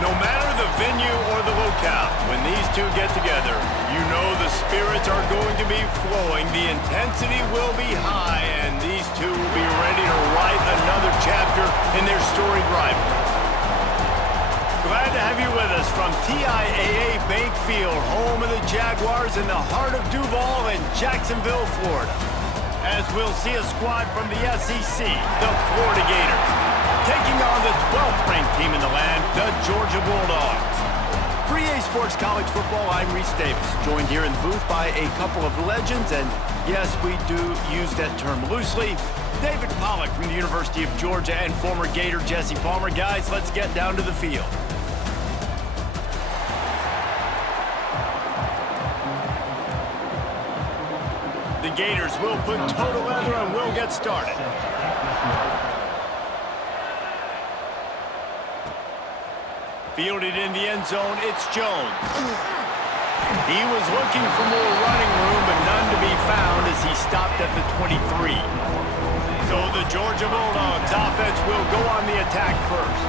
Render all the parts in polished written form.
No matter the venue or the locale, when these two get together, you know the spirits are going to be flowing, the intensity will be high, and these two will be ready to write another chapter in their storied rivalry. Glad to have you with us from TIAA Bank Field, home of the Jaguars in the heart of Duval in Jacksonville, Florida. As we'll see a squad from the SEC, the Florida Gators, taking on the 12th ranked team in the land, the Georgia Bulldogs. For EA Sports College Football, I'm Reese Davis, joined here in the booth by a couple of legends, and yes, we do use that term loosely. David Pollack from the University of Georgia and former Gator Jesse Palmer. Guys, let's get down to the field. The Gators will put total leather and we'll get started. Fielded in the end zone, it's Jones. He was looking for more running room, but none to be found as he stopped at the 23. So the Georgia Bulldogs offense will go on the attack first.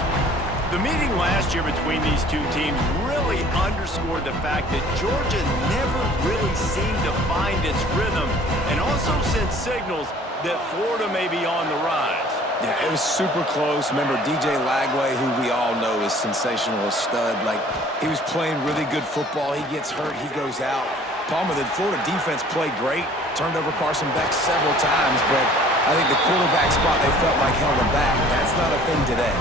The meeting last year between these two teams really underscored the fact that Georgia never really seemed to find its rhythm and also sent signals that Florida may be on the rise. Yeah, it was super close. Remember, DJ Lagway, who we all know is sensational, a stud. Like, he was playing really good football. He gets hurt, he goes out. Palmer, the Florida defense played great, turned over Carson Beck several times, but I think the quarterback spot they felt like held them back. That's not a thing today.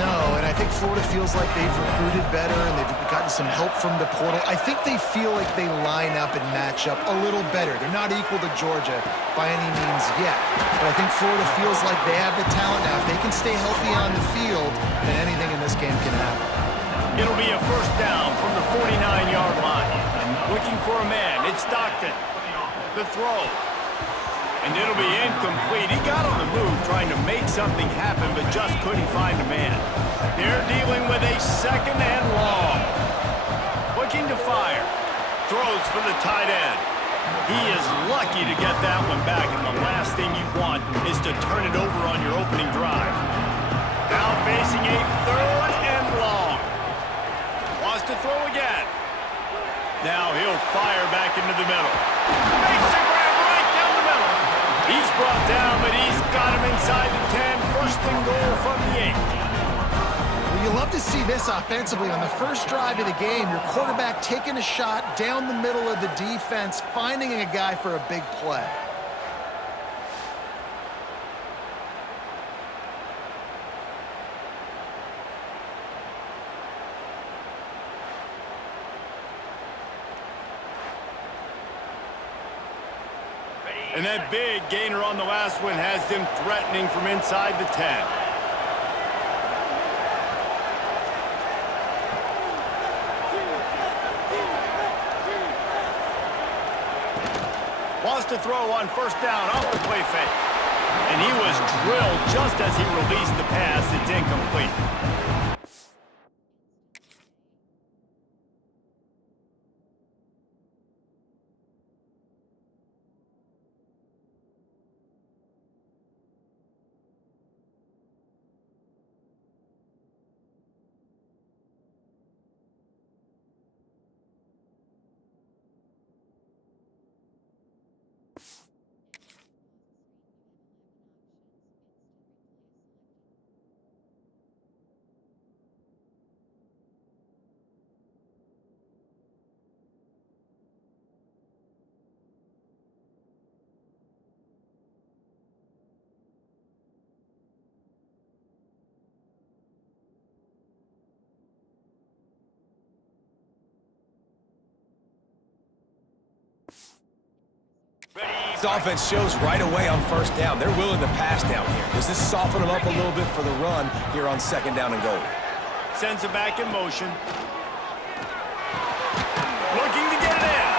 No, and I think Florida feels like they've recruited better and they've gotten some help from the portal. I think they feel like they line up and match up a little better. They're not equal to Georgia by any means yet, but I think Florida feels like they have the talent now. If they can stay healthy on the field, then anything in this game can happen. It'll be a first down from the 49-yard line. Looking for a man, it's Stockton. The throw. And it'll be incomplete. He got on the move trying to make something happen, but just couldn't find a man. They're dealing with a second and long. Looking to fire. Throws for the tight end. He is lucky to get that one back, and the last thing you want is to turn it over on your opening drive. Now facing a third and long. Wants to throw again. Now he'll fire back into the middle. Makes the grab right down the middle. He's brought down, but he's got him inside the 10. First and goal from the 8. Well, you love to see this offensively. On the first drive of the game, your quarterback taking a shot down the middle of the defense, finding a guy for a big play. And that big gainer on the last one has them threatening from inside the 10. Wants to throw on first down off the play fake. And he was drilled just as he released the pass. It's incomplete. This offense shows right away on first down. They're willing to pass down here. Does this soften them up a little bit for the run here on second down and goal? Sends it back in motion. Looking to get it in.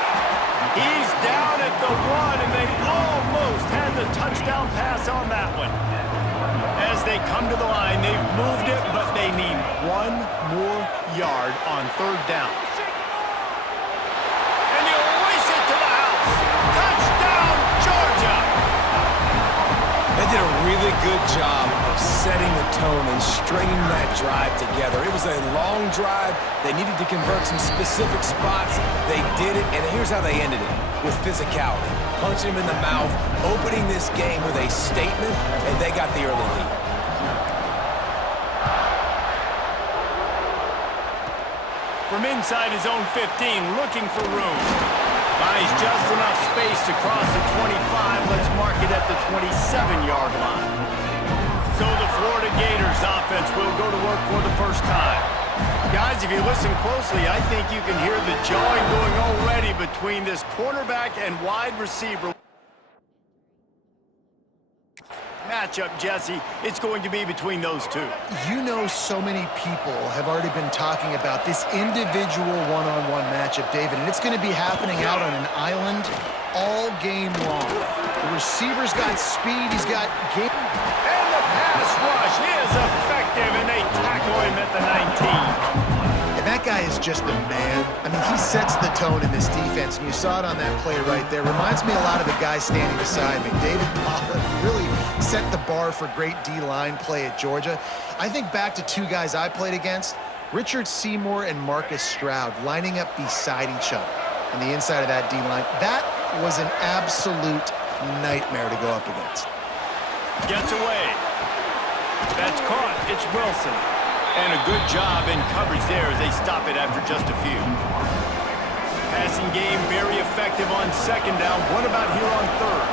He's down at the 1, and they almost had the touchdown pass on that one. As they come to the line, they've moved it, but they need one more yard on third down. And he'll race it to the house. Touchdown, Georgia! And did a really good job of setting the tone and stringing that drive together. It was a long drive. They needed to convert some specific spots. They did it, and here's how they ended it, with physicality. Punching him in the mouth, opening this game with a statement, and they got the early lead. From inside his own 15, looking for room. Finds just enough space to cross the 25. Let's mark it at the 27-yard line. So the Florida Gators offense will go to work for the first time. Guys, if you listen closely, I think you can hear the jawing going already between this quarterback and wide receiver matchup, Jesse. It's going to be between those two. You know, so many people have already been talking about this individual one-on-one matchup, David, and it's going to be happening out on an island all game long. The receiver's got speed, he's got game. And the pass rush is effective, and they tackle him at the 19. And that guy is just the man. I mean, he sets the tone in this defense, and you saw it on that play right there. Reminds me a lot of the guy standing beside me. David Pollack really set the bar for great D-line play at Georgia. I think back to two guys I played against, Richard Seymour and Marcus Stroud, lining up beside each other on the inside of that D-line. That was an absolute nightmare to go up against. Gets away. That's caught. It's Wilson. And a good job in coverage there as they stop it after just a few. Passing game very effective on second down. What about here on third?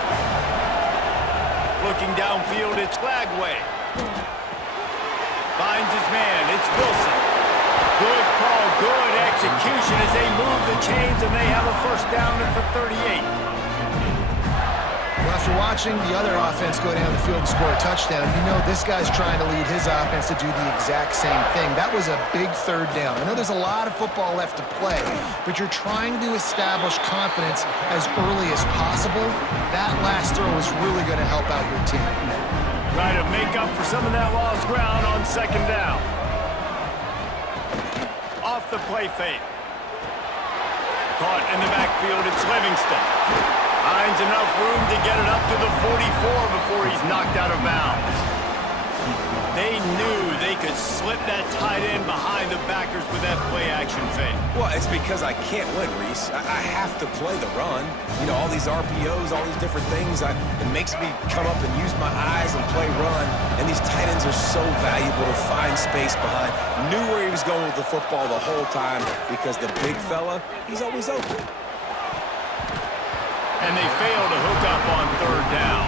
Looking downfield, it's Lagway. Finds his man. It's Wilson. Good call, good execution as they move the chains, and they have a first down at the 38. Well, after watching the other offense go down the field and score a touchdown, you know this guy's trying to lead his offense to do the exact same thing. That was a big third down. I know there's a lot of football left to play, but you're trying to establish confidence as early as possible. That last throw is really going to help out your team. Try to make up for some of that lost ground on second down. Off the play fake. Caught in the backfield, it's Livingston. Finds enough room to get it up to the 44 before he's knocked out of bounds. They knew they could slip that tight end behind the backers with that play-action fake. Well, it's because I can't win, Reese. I have to play the run. You know, all these RPOs, all these different things, it makes me come up and use my eyes and play run. And these tight ends are so valuable to find space behind. Knew where he was going with the football the whole time because the big fella, he's always open. And they fail to hook up on third down.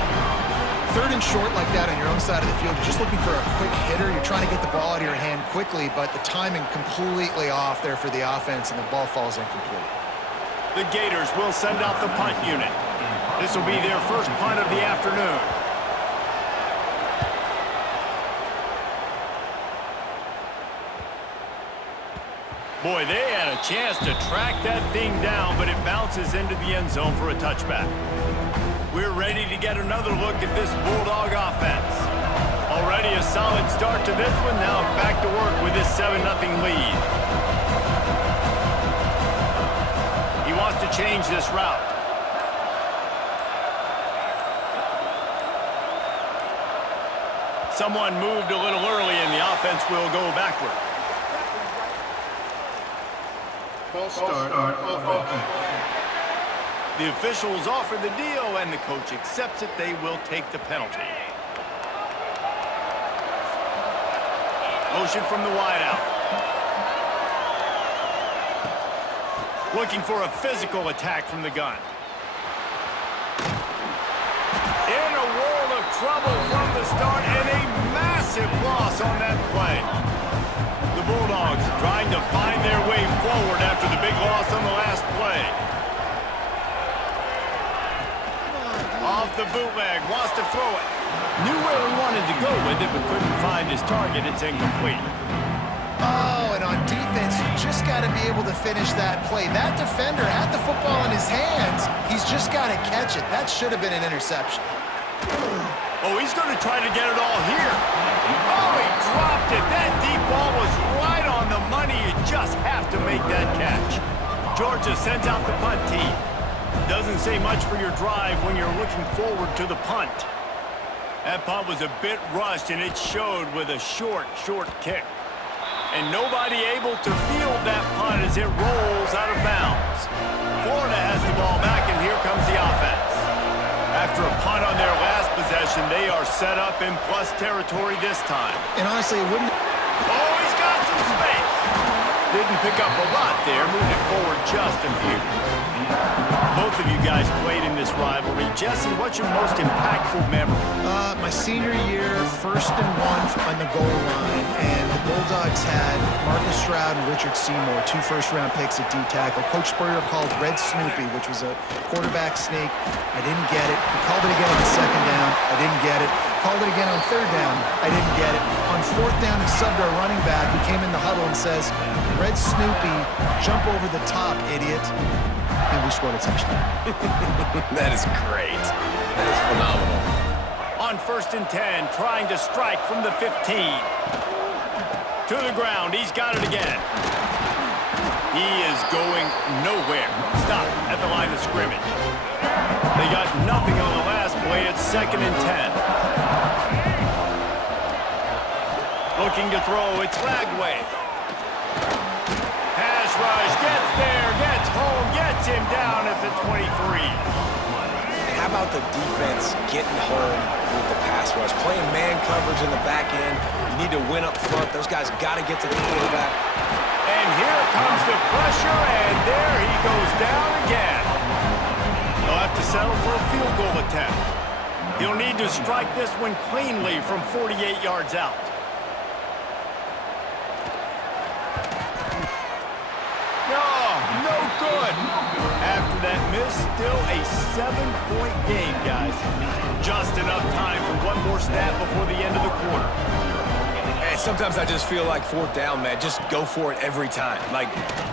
Third and short like that on your own side of the field, you're just looking for a quick hitter. You're trying to get the ball out of your hand quickly, but the timing completely off there for the offense, and the ball falls incomplete. The Gators will send out the punt unit. This will be their first punt of the afternoon. Boy, they had a chance to track that thing down, but it bounces into the end zone for a touchback. We're ready to get another look at this Bulldog offense. Already a solid start to this one. Now back to work with this 7-0 lead. He wants to change this route. Someone moved a little early, and the offense will go backward. False start on offense. The officials offer the deal, and the coach accepts it. They will take the penalty. Motion from the wideout. Looking for a physical attack from the gun. In a world of trouble from the start, and a massive loss on that play. The Bulldogs trying to find their way forward after the big loss on the last play. Off the bootleg, wants to throw it. Knew where he wanted to go with it, but couldn't find his target. It's incomplete. Oh, and on defense, you just got to be able to finish that play. That defender had the football in his hands. He's just got to catch it. That should have been an interception. Oh, he's going to try to get it all here. Oh, he dropped it. That deep ball was right on the money. You just have to make that catch. Georgia sends out the punt team. Doesn't say much for your drive when you're looking forward to the punt. That punt was a bit rushed, and it showed with a short kick. And nobody able to field that punt as it rolls out of bounds. Florida has the ball back, and here comes the offense. After a punt on their last possession, they are set up in plus territory this time. And honestly, it wouldn't... Oh, he's got some space. Didn't pick up a lot there, moved it forward just a few. Both of you guys played in this rivalry. Jesse, what's your most impactful memory? My senior year, 1st and 1 on the goal line, and the Bulldogs had Marcus Stroud and Richard Seymour, 2 first-round picks at D-tackle. Coach Spurrier called Red Snoopy, which was a quarterback sneak. I didn't get it. He called it again on the 2nd down. I didn't get it. Called it again on 3rd down. I didn't get it. On 4th down, he subbed our running back, who came in the huddle and says, Red Snoopy, jump over the top, idiot. And we scored a touchdown. That is great. That is phenomenal. On 1st and 10, trying to strike from the 15. To the ground, he's got it again. He is going nowhere. Stop at the line of scrimmage. They got nothing on the last play. It's 2nd and 10. Looking to throw, it's Lagway. Pass rush, gets there, gets home, gets him down at the 23. How about the defense getting home with the pass rush? Playing man coverage in the back end. You need to win up front. Those guys got to get to the quarterback. And here comes the pressure, and there he goes down again. They'll have to settle for a field goal attempt. He'll need to strike this one cleanly from 48 yards out. No good. After that miss, still a 7-point game, guys. Just enough time for one more snap before the end of the quarter. And sometimes I just feel like 4th down, man. Just go for it every time. Like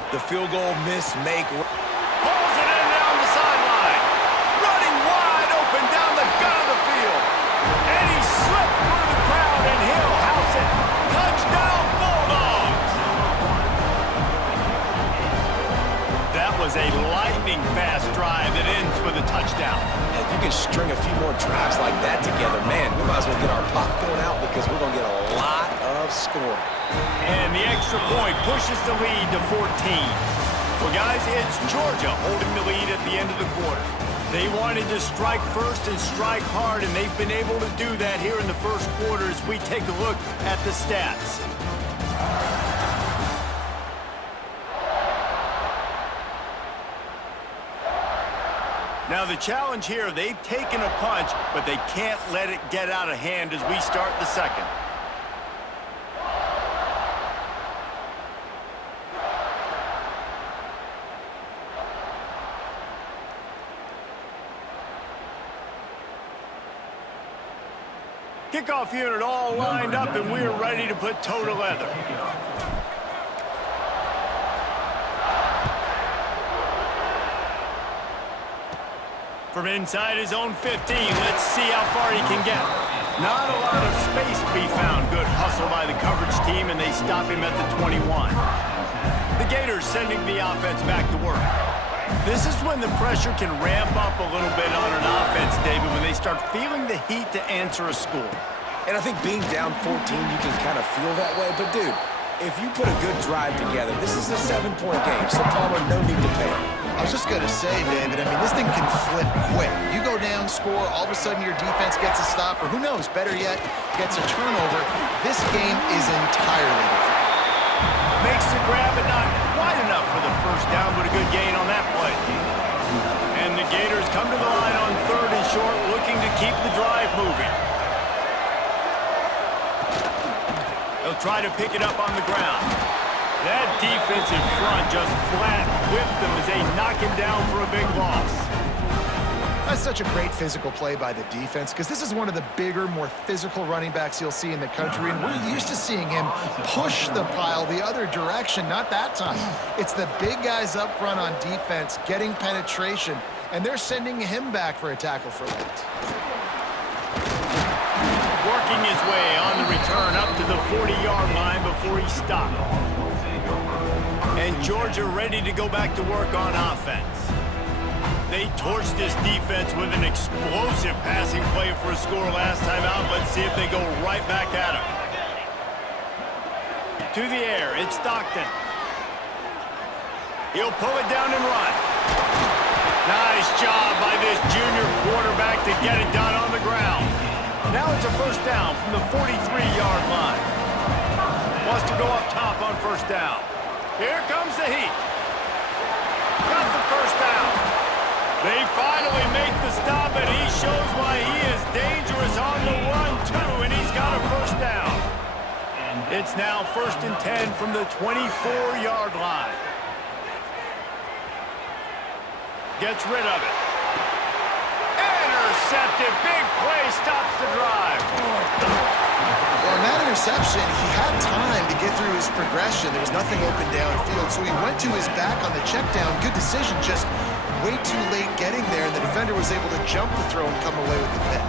the field goal, miss, make. Pulls it in down the sideline. Running wide open down the gut of the field. And he slipped through the crowd, and he'll house it. Touchdown, Bulldogs. That was a lightning-fast drive that ends with a touchdown. If you can string a few more drives like that together, man, we might as well get our popcorn out because we're going to get a lot of scoring. And the extra point pushes the lead to 14. Well, guys, it's Georgia holding the lead at the end of the quarter. They wanted to strike first and strike hard, and they've been able to do that here in the first quarter as we take a look at the stats. Now the challenge here, they've taken a punch, but they can't let it get out of hand as we start the second. Kickoff unit all lined up, and we're ready to put toe to leather. From inside his own 15, let's see how far he can get. Not a lot of space to be found. Good hustle by the coverage team, and they stop him at the 21. The Gators sending the offense back to work. This is when the pressure can ramp up a little bit on an offense, David, when they start feeling the heat to answer a score. And I think being down 14, you can kind of feel that way. But, dude, if you put a good drive together, this is a 7-point game, so Palmer, no need to pay. I was just going to say, David, I mean, this thing can flip quick. You go down, score, all of a sudden your defense gets a stop, or who knows, better yet, gets a turnover. This game is entirely different. Makes the grab, but not quite enough for the first down, but a good gain on that play. And the Gators come to the line on 3rd and short, looking to keep the drive moving. They'll try to pick it up on the ground. That defense in front just flat whipped them as they knock him down for a big loss. That's such a great physical play by the defense because this is one of the bigger, more physical running backs you'll see in the country, and we're used to seeing him push the pile the other direction. Not that time. It's the big guys up front on defense getting penetration, and they're sending him back for a tackle for loss. Working his way on the return up to the 40-yard line before he stopped. And Georgia ready to go back to work on offense. They torched this defense with an explosive passing play for a score last time out. Let's see if they go right back at him. To the air, it's Stockton. He'll pull it down and run. Nice job by this junior quarterback to get it done on the ground. Now it's a first down from the 43-yard line. Wants to go up top on first down. Here comes the heat. Got the first down. They finally make the stop, and he shows why he is dangerous on the run, too, and he's got a first down. It's now 1st and 10 from the 24-yard line. Gets rid of it. Intercepted. Big play stops the drive. Well, in that interception, he had time to get through his progression. There was nothing open downfield, so he went to his back on the check down. Good decision, just way too late getting there, and the defender was able to jump the throw and come away with the pick.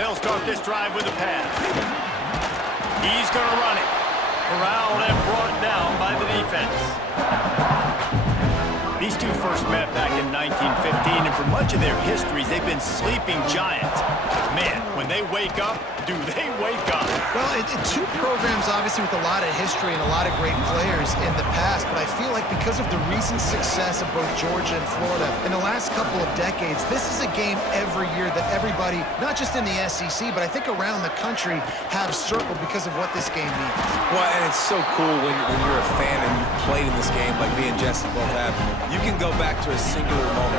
They'll start this drive with a pass. He's going to run it. Corralled and brought down by the defense. These two first met back in 1915, and for much of their histories, they've been sleeping giants. Man, when they wake up, do they wake up? Well, two programs, obviously, with a lot of history and a lot of great players in the past, but I feel like because of the recent success of both Georgia and Florida in the last couple of decades, this is a game every year that everybody, not just in the SEC, but I think around the country, have circled because of what this game means. Well, and it's so cool when you're a fan and you've played in this game like me and Jesse both have. You can go back to a singular moment